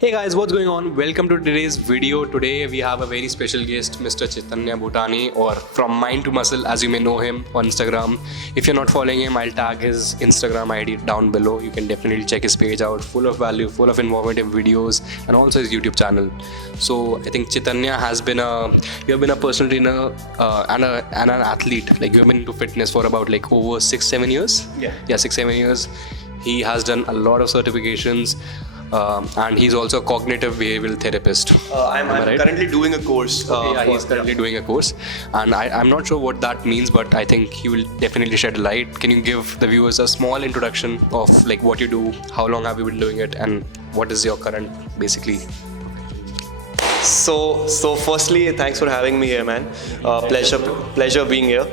Hey guys, what's going on? Welcome to today's video. Today we have a very special guest, Mr. Chaitanya Bhutani, or from Mind to Muscle, as you may know him on Instagram. If you're not following him, I'll tag his Instagram ID down below. You can definitely check his page out, full of value, full of informative videos, and also his YouTube channel. So I think Chaitanya you have been a personal trainer and an athlete. Like you have been into fitness for about like over 6-7 years. Yeah, 6-7 years. He has done a lot of certifications. And he's also a cognitive behavioral therapist. I'm right? currently doing a course. He's currently doing a course, and I'm not sure what that means, but I think he will definitely shed light. Can you give the viewers a small introduction of like what you do, how long have you been doing it, and what is your current basically? So firstly, thanks for having me here, man. Pleasure being here.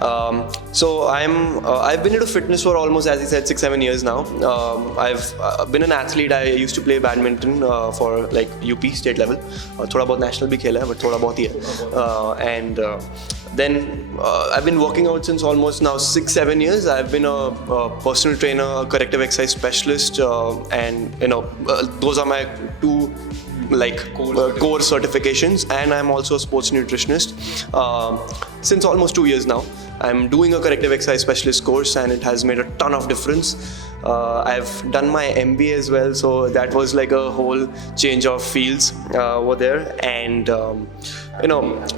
I've been into fitness for almost, as you said, 6-7 years now. I've been an athlete. I used to play badminton for like UP state level. थोड़ा बहुत national भी खेला है, but थोड़ा बहुत ही है. Then I've been working out since almost now 6-7 years. I've been a personal trainer, a corrective exercise specialist, and those are my two core certifications, and I'm also a sports nutritionist since almost 2 years now. I'm doing a corrective exercise specialist course, and it has made a ton of difference. I've done my MBA as well, so that was like a whole change of fields over there, and Amity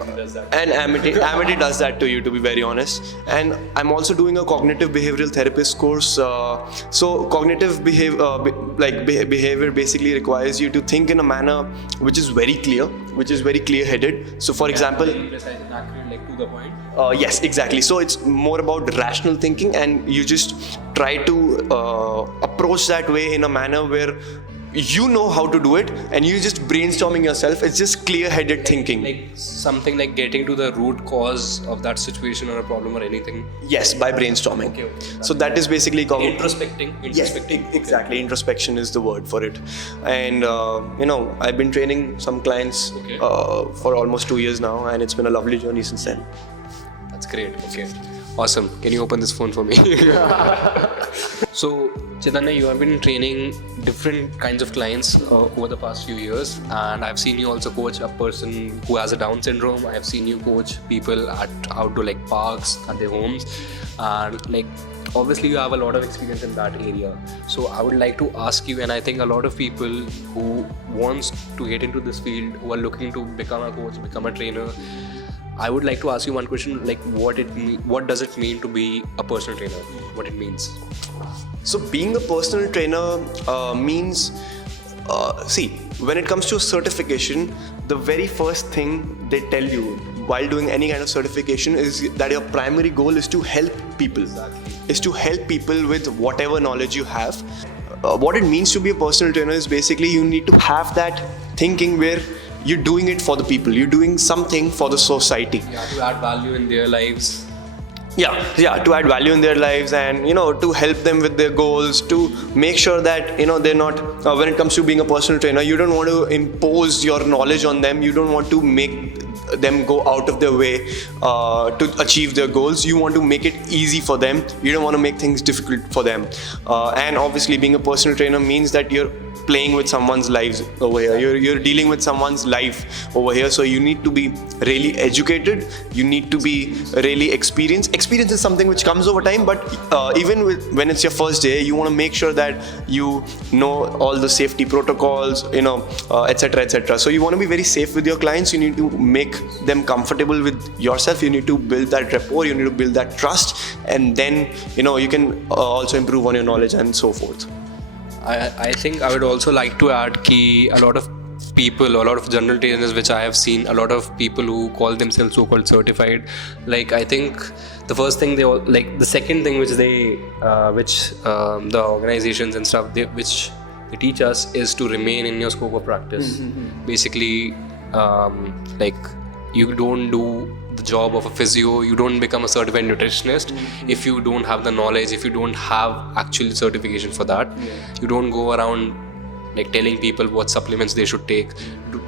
does that to you, to be very honest. And I'm also doing a cognitive behavioral therapist course. So cognitive behavior basically requires you to think in a manner which is very clear, which is very clear-headed. So for example, Very precise and accurate, like to the point. yes, exactly. So it's more about rational thinking, and you just try to approach that way in a manner where you know how to do it, and you just brainstorming yourself. It's just clear-headed thinking. Like something like getting to the root cause of that situation or a problem or anything. Yes, by brainstorming. Okay. So that is basically Introspecting. Yes, exactly. Introspection is the word for it. And I've been training some clients for almost 2 years now, and it's been a lovely journey since then. That's great. Okay. Awesome. Can you open this phone for me? So, Chaitanya, you have been training different kinds of clients over the past few years, and I've seen you also coach a person who has a Down syndrome. I've seen you coach people out to like parks, at their homes, and like obviously you have a lot of experience in that area. So I would like to ask you, and I think a lot of people who wants to get into this field, who are looking to become a coach, become a trainer, I would like to ask you one question, like what does it mean to be a personal trainer? What it means? So being a personal trainer means, when it comes to certification, the very first thing they tell you while doing any kind of certification is that your primary goal is to help people. Exactly. Is to help people with whatever knowledge you have. What it means to be a personal trainer is basically you need to have that thinking where you're doing it for the people. You're doing something for the society. Yeah, to add value in their lives. Yeah, to add value in their lives, and to help them with their goals, to make sure that they're not when it comes to being a personal trainer, you don't want to impose your knowledge on them. You don't want to make them go out of their way to achieve their goals. You want to make it easy for them. You don't want to make things difficult for them. And obviously being a personal trainer means that you're playing with someone's lives over here. You're dealing with someone's life over here. So you need to be really educated. You need to be really experienced. Experience is something which comes over time, but even when it's your first day, you want to make sure that you know all the safety protocols, etc., etc. So you want to be very safe with your clients. You need to make them comfortable with yourself. You need to build that rapport. You need to build that trust, and then you can also improve on your knowledge and so forth. I think I would also like to add key a lot of people, a lot of general trainers which I have seen, a lot of people who call themselves so-called certified. Like I think the first thing the second thing which the organizations and stuff which they teach us is to remain in your scope of practice. Basically, you don't do the job of a physio, you don't become a certified nutritionist if you don't have the knowledge, if you don't have actual certification for that. You don't go around like telling people what supplements they should take.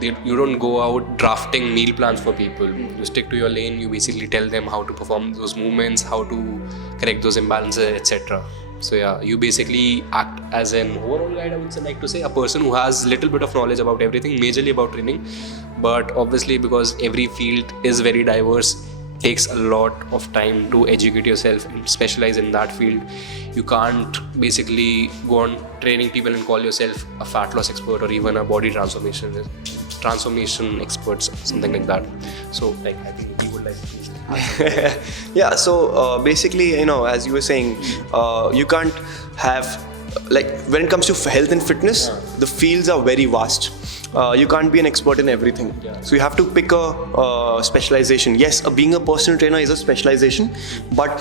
You don't go out drafting meal plans for people. You stick to your lane. You basically tell them how to perform those movements, how to correct those imbalances, etc. So yeah, you basically act as an overall guide, I would say, like to say, a person who has little bit of knowledge about everything, majorly about training. But obviously, because every field is very diverse, takes a lot of time to educate yourself and specialize in that field. You can't basically go on training people and call yourself a fat loss expert or even a body transformation experts, something like that. So like I think he would like to Yeah, so basically, as you were saying, you can't have, like, when it comes to health and fitness, the fields are very vast. You can't be an expert in everything. So you have to pick a specialization. Yes, being a personal trainer is a specialization, but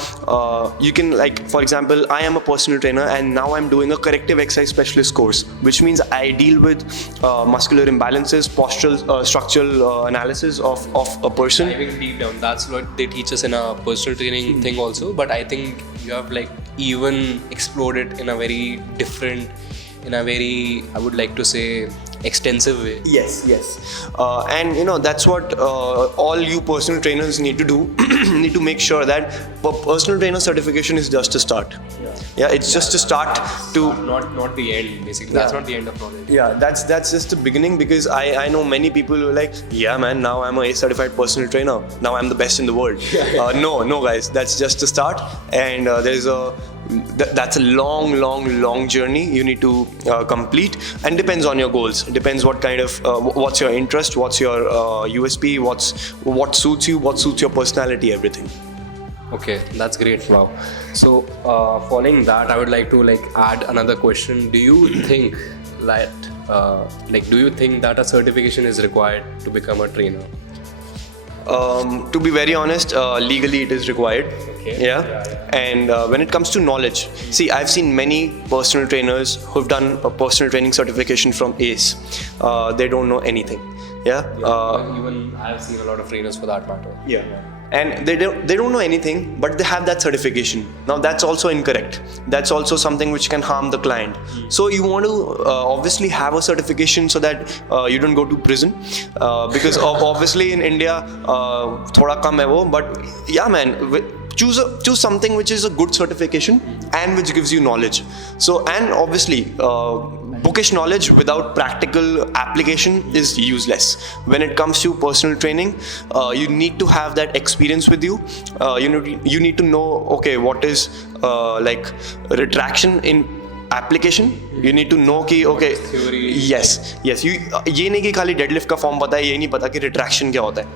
you can, like, for example, I am a personal trainer and now I'm doing a corrective exercise specialist course, which means I deal with muscular imbalances, postural, structural analysis of a person. diving deep down. That's what they teach us in a personal training thing also. But I think you have like even explored it in a very different, in a very, I would like to say, extensive way. Yes. And that's what all you personal trainers need to do. Need to make sure that personal trainer certification is just a start. Yeah, it's just a start to. Not the end, basically. That's not the end of knowledge. Yeah, that's just the beginning, because I know many people who are like, yeah man, now I'm a certified personal trainer. Now I'm the best in the world. No guys, that's just the start, and that's a long journey you need to complete, and depends on your goals. Depends what kind of what's your interest, what's your USP, what suits you, what suits your personality, everything. Okay, that's great. Wow. So following that, I would like to add another question. Do you think that do you think that a certification is required to become a trainer? To be very honest, legally it is required. Okay. Yeah. And when it comes to knowledge, see, I've seen many personal trainers who've done a personal training certification from ACE. They don't know anything. Yeah. Even I've seen a lot of trainers for that matter. Yeah. And they don't know anything, but they have that certification. Now that's also incorrect. That's also something which can harm the client. So you want to obviously have a certification so that you don't go to prison, because obviously in India thoda kam hai wo, but yeah man, choose something which is a good certification and which gives you knowledge. So, and obviously bookish knowledge without practical application is useless. When it comes to personal training, you need to have that experience with you. You need to know, okay, what is retraction in application. You need to know कि okay, yes, you ये नहीं कि खाली deadlift का form पता है, ये नहीं पता कि retraction क्या होता है.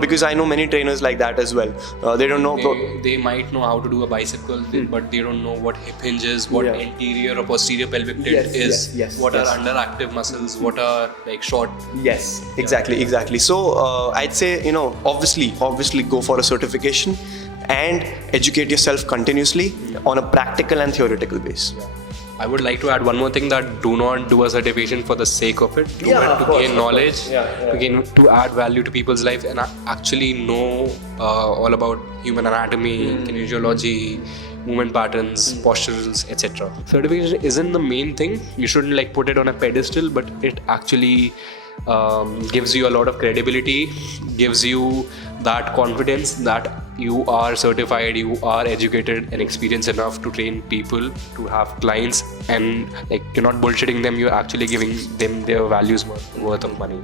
Because I know many trainers like that as well. They don't know. They might know how to do a bicep curl, but they don't know what hip hinge is, what anterior or posterior pelvic tilt is, what are underactive muscles, what are short. Yes, exactly. So I'd say obviously go for a certification and educate yourself continuously on a practical and theoretical base. I would like to add one more thing, that do not do a certification for the sake of it. Do it to gain knowledge, to add value to people's life, and actually know all about human anatomy, kinesiology, movement patterns, posturals, etc. Certification isn't the main thing. You shouldn't put it on a pedestal, but it actually gives you a lot of credibility, gives you that confidence that you are certified, you are educated and experienced enough to train people, to have clients, and you're not bullshitting them, you're actually giving them their values worth of money.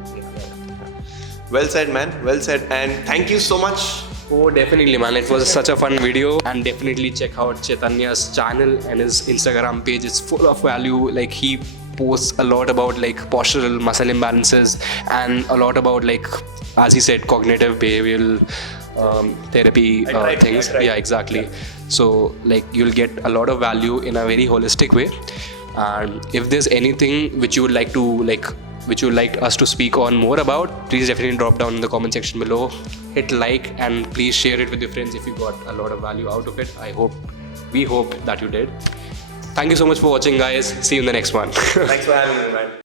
Well said, man. Well said. And thank you so much. Oh, definitely, man. It was such a fun video, and definitely check out Chaitanya's channel and his Instagram page. It's full of value. He posts a lot about postural muscle imbalances and a lot about as he said, cognitive behavioral therapy things. Yeah, exactly. So you'll get a lot of value in a very holistic way. And if there's anything which you would like to which you would like us to speak on more about, please definitely drop down in the comment section below. Hit like and please share it with your friends if you got a lot of value out of it. We hope that you did. Thank you so much for watching, guys. See you in the next one. Thanks for having me, man.